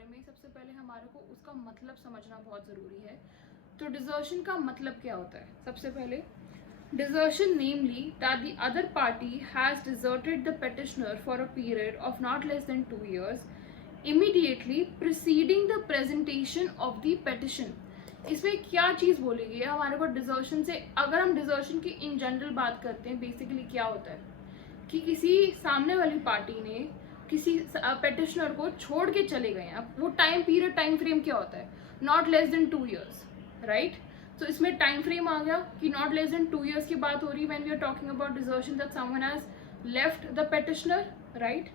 बारे में सबसे पहले हमारे को उसका मतलब समझना बहुत ज़रूरी है। तो डिजर्शन का मतलब क्या होता है? सबसे पहले desertion, namely that the other party has deserted the petitioner for a period of not less than 2 years immediately preceding the presentation of the petition। इसमें क्या चीज़ बोली गई है हमारे को डिजर्शन से? अगर हम डिजर्शन की इन जनरल बात करते हैं, बेसिकली क्या होता है कि किसी सामने वाली पार्टी ने किसी पेटिशनर को छोड़ के चले गए हैं। अब वो टाइम पीरियड, टाइम फ्रेम क्या होता है? Not less than 2 years, right? तो इसमें टाइम फ्रेम आ गया कि नॉट लेस देन 2 years की बात हो रही है when we are talking about desertion that someone has left the petitioner, right?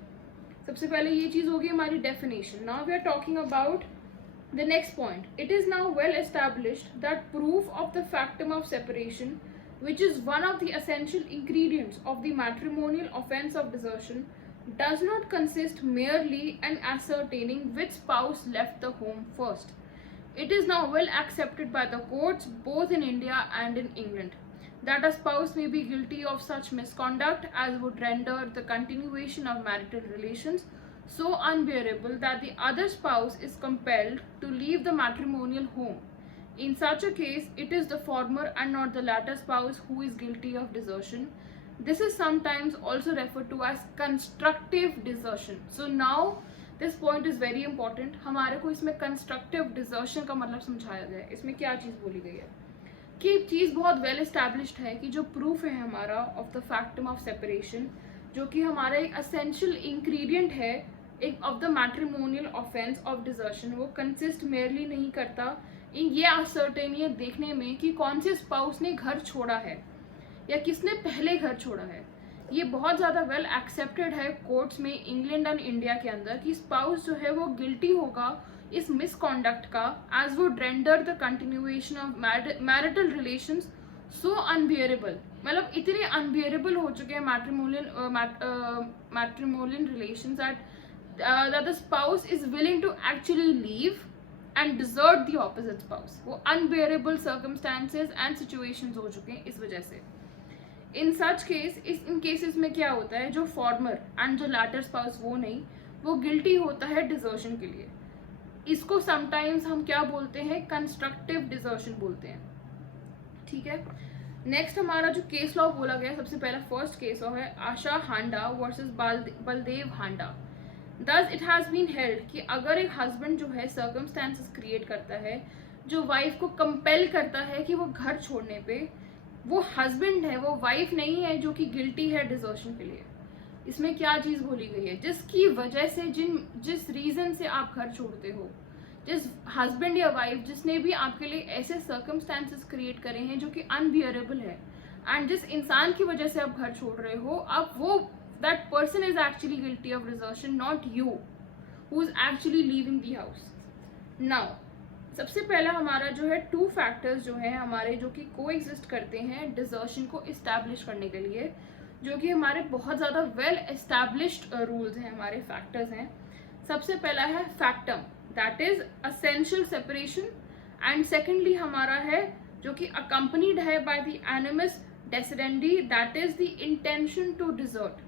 सबसे पहले ये चीज़ होगी हमारी definition. Now we are talking about the next point. It is now well established that proof of the factum of separation, which is one of the essential ingredients of the matrimonial offence of desertion, does not consist merely in ascertaining which spouse left the home first. It is now well accepted by the courts both in India and in England that a spouse may be guilty of such misconduct as would render the continuation of marital relations so unbearable that the other spouse is compelled to leave the matrimonial home. In such a case, it is the former and not the latter spouse who is guilty of desertion. This is sometimes also referred to as constructive desertion. So now this point is very important. हमारे को इसमें constructive desertion का मतलब समझाया गया है। इसमें क्या चीज़ बोली गई है कि चीज़ बहुत वेल एस्टैब्लिश्ड है कि जो प्रूफ है हमारा ऑफ द फैक्टम ऑफ सेपरेशन, जो कि हमारा एक असेंशियल इंग्रेडिएंट है एक of the matrimonial offence of desertion, वो कंसिस्ट मेयरली नहीं करता इन ये असर्टेनियत देखने में कि कौन से स्पाउस ने घर छोड़ा है या किसने पहले घर छोड़ा है। ये बहुत ज़्यादा वेल एक्सेप्टेड है कोर्ट्स में इंग्लैंड एंड इंडिया के अंदर कि स्पाउस जो है वो गिल्टी होगा इस मिसकॉन्डक्ट का as would render the continuation of marital relations so unbearable. मतलब इतने अनबियरेबल हो चुके हैं matrimonial relations that the spouse is willing to actually leave and desert the opposite spouse। वो unbearable circumstances and situations हो चुके हैं इस वजह से। in such case, in cases में क्या होता है, जो फॉर्मर एंड जो latter spouse वो नहीं, वो गिल्टी होता है डिजर्शन के लिए। इसको समटाइम्स हम क्या बोलते हैं? कंस्ट्रक्टिव डिजर्शन बोलते हैं, ठीक है। नेक्स्ट हमारा जो केस लॉ बोला गया सबसे पहला फर्स्ट केस लॉ है Asha Handa versus Baldev Handa. Thus it has been held कि अगर एक हस्बैंड जो है सर्कमस्टांसेस क्रिएट करता है जो वाइफ को कंपेल करता है कि वो घर छोड़ने पे, वो हस्बैंड है, वो वाइफ नहीं है जो कि गिल्टी है डिजर्शन के लिए। इसमें क्या चीज़ बोली गई है? जिसकी वजह से जिस रीज़न से आप घर छोड़ते हो, जिस हस्बैंड या वाइफ जिसने भी आपके लिए ऐसे सर्कमस्टांसेस क्रिएट करे हैं जो कि अनबियरेबल है, एंड जिस इंसान की वजह से आप घर छोड़ रहे हो, अब वो that person is actually guilty of desertion, not you who is actually leaving the house। now सबसे पहला हमारा जो है 2 फैक्टर्स जो है हमारे जो कि कोएग्जिस्ट करते हैं डिजर्शन को इस्टेब्लिश करने के लिए, जो कि हमारे बहुत ज़्यादा वेल एस्टैब्लिश्ड रूल्स हैं, हमारे फैक्टर्स हैं। सबसे पहला है factum, that is essential separation, and secondly हमारा है जो कि अकम्पनीड है by the animus deserendi, that is the intention to desert.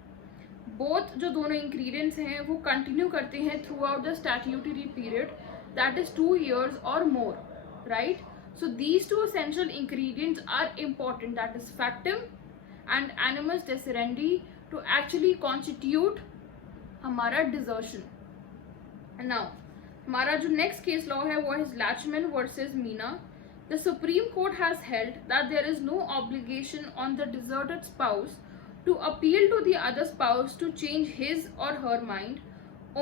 Both जो दोनों इंग्रेडिएंट्स हैं वो कंटिन्यू करते हैं throughout the statutory period, that is 2 years और more, right? So these 2 essential ingredients are important, that is factum and animus desidendi, to actually constitute हमारा desertion। now हमारा जो नेक्स्ट केस लॉ है वो है Lachman versus Meena. The Supreme Court has held that there is no obligation on the deserted spouse to appeal to the other spouse to change his or her mind.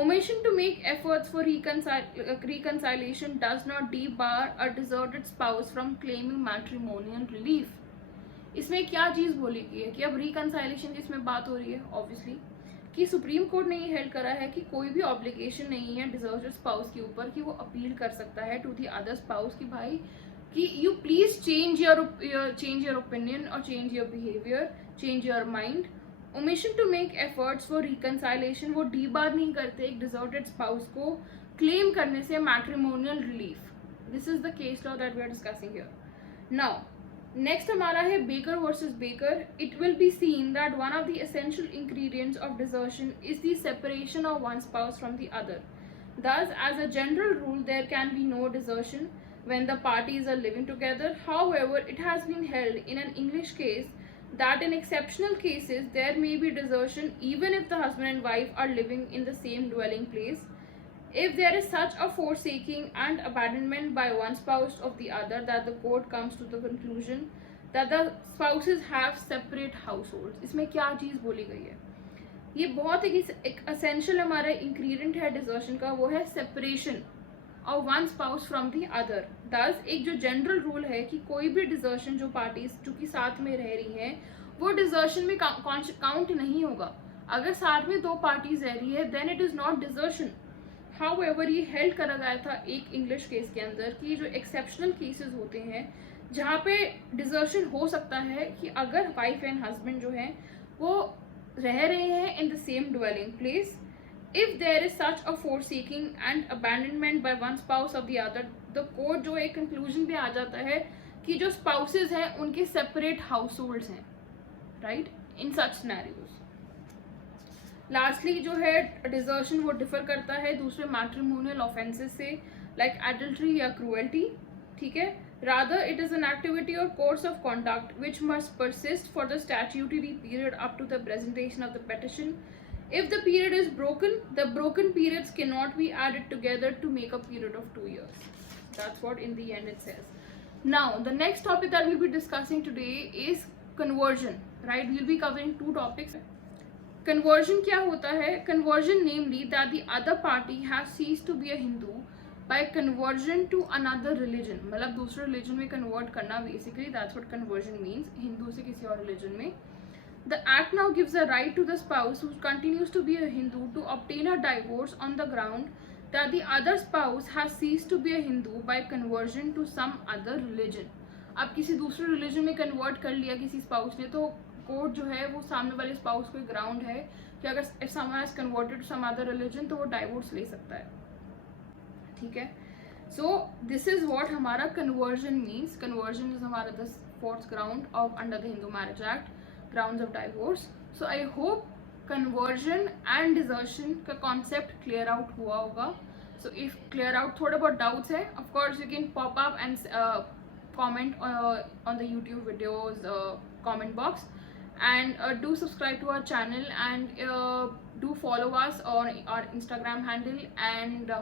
Omission to make efforts for reconciliation does not debar a deserted spouse from claiming matrimonial relief। इसमें क्या चीज़ बोली गई है कि अब reconciliation की इसमें बात हो रही है ऑब्वियसली कि सुप्रीम कोर्ट ने ये हेल्ड करा है कि कोई भी ऑब्लिगेशन नहीं है डिजर्टेड स्पाउस के ऊपर कि वो अपील कर सकता है टू दी अदर स्पाउस कि भाई कि you please change your opinion और change your behaviour, change your mind. Omission to make efforts for reconciliation वो डीबार नहीं करते एक डिजर्टेड स्पाउस को क्लेम करने से matrimonial relief. This is the case law that we are discussing here. Now next हमारा है Baker versus Baker. It will be seen that one of the essential ingredients of desertion is the separation of one spouse from the other. Thus, as a general rule, there can be no desertion when the parties are living together. However, it has been held in an English case that in exceptional cases there may be desertion even if the husband and wife are living in the same dwelling place. If there is such a forsaking and abandonment by one spouse of the other that the court comes to the conclusion that the spouses have separate households. इसमें क्या चीज़ बोली गई है? ये बहुत एक essential हमारा ingredient है डिजर्शन का, वो है separation of one spouse from the other. दस एक जो जनरल रूल है कि कोई भी डिजर्शन जो पार्टीज जो कि साथ में रह रही हैं वो डिजर्शन में काउंट नहीं होगा. अगर साथ में दो पार्टीज रह रही है then it is not desertion. However ये हेल्ड करा गया था एक इंग्लिश केस के अंदर कि जो एक्सेप्शनल केसेस होते हैं जहाँ पे डिजर्शन हो सकता है कि अगर वाइफ एंड हस्बैंड जो है वो रह रहे हैं in the same dwelling place, if there is such a forsaking and abandonment by one spouse of the other, the court जो एक कंक्लूजन पे आ जाता है कि जो स्पाउसेस हैं उनके सेपरेट हाउस होल्ड्स हैं, राइट, इन सच सिनेरियोज. लास्टली जो है डिजर्शन वो डिफर करता है दूसरे मैट्रिमोनियल ऑफेंसेस से, लाइक एडल्ट्री या क्रूएल्टी. ठीक है, rather it is an activity or course of conduct which must persist for the statutory period up to the presentation of the petition. If the period is broken, the broken periods cannot be added together to make a period of 2 years. That's what in the end it says. Now the next topic that we'll be discussing today is conversion, right? We'll be covering two topics. Conversion क्या होता है? Conversion namely that the other party has ceased to be a Hindu by conversion to another religion. मतलब दूसरे religion में convert करना, basically that's what conversion means, Hindu से किसी और religion में. The act now gives a right to the spouse who continues to be a Hindu to obtain a divorce on the ground that the other spouse has ceased to be a Hindu by conversion to some other religion. अब किसी दूसरे religion में convert कर लिया किसी spouse ने, तो court जो है वो सामने वाले spouse को ग्राउंड है कि अगर if someone has converted to some other religion तो वो divorce ले सकता है. ठीक है, सो दिस इज व्हाट हमारा कन्वर्जन मीन्स. कन्वर्जन इज हमारा the fourth ground of under the Hindu marriage act, grounds of divorce. So I hope conversion and desertion का कॉन्सेप्ट क्लियर आउट हुआ होगा. सो इफ क्लियर आउट थोड़े बहुत doubts है, of course you can pop up and comment on the YouTube videos comment box. And do subscribe to our channel and do follow us on our Instagram handle, and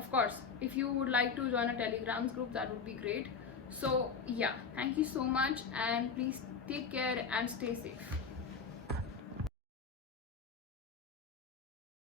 of course if you would like to join a Telegram group that would be great. So yeah, thank you so much and please take care and stay safe.